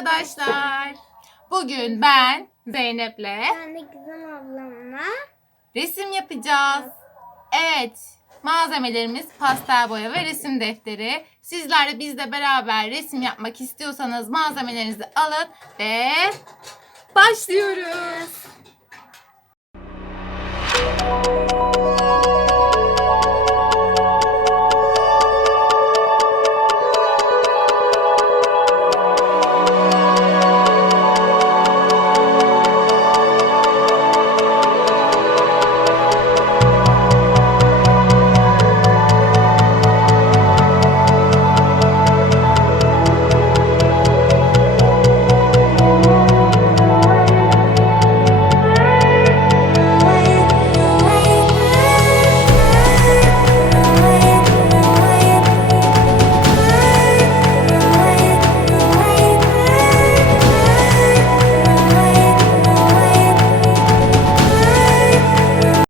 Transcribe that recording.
arkadaşlar. Bugün ben Zeynep'le Ben de Gizem ablamla resim yapacağız. Evet, malzemelerimiz pastel boya ve resim defteri. Sizler de bizle beraber resim yapmak istiyorsanız malzemelerinizi alın ve başlıyoruz.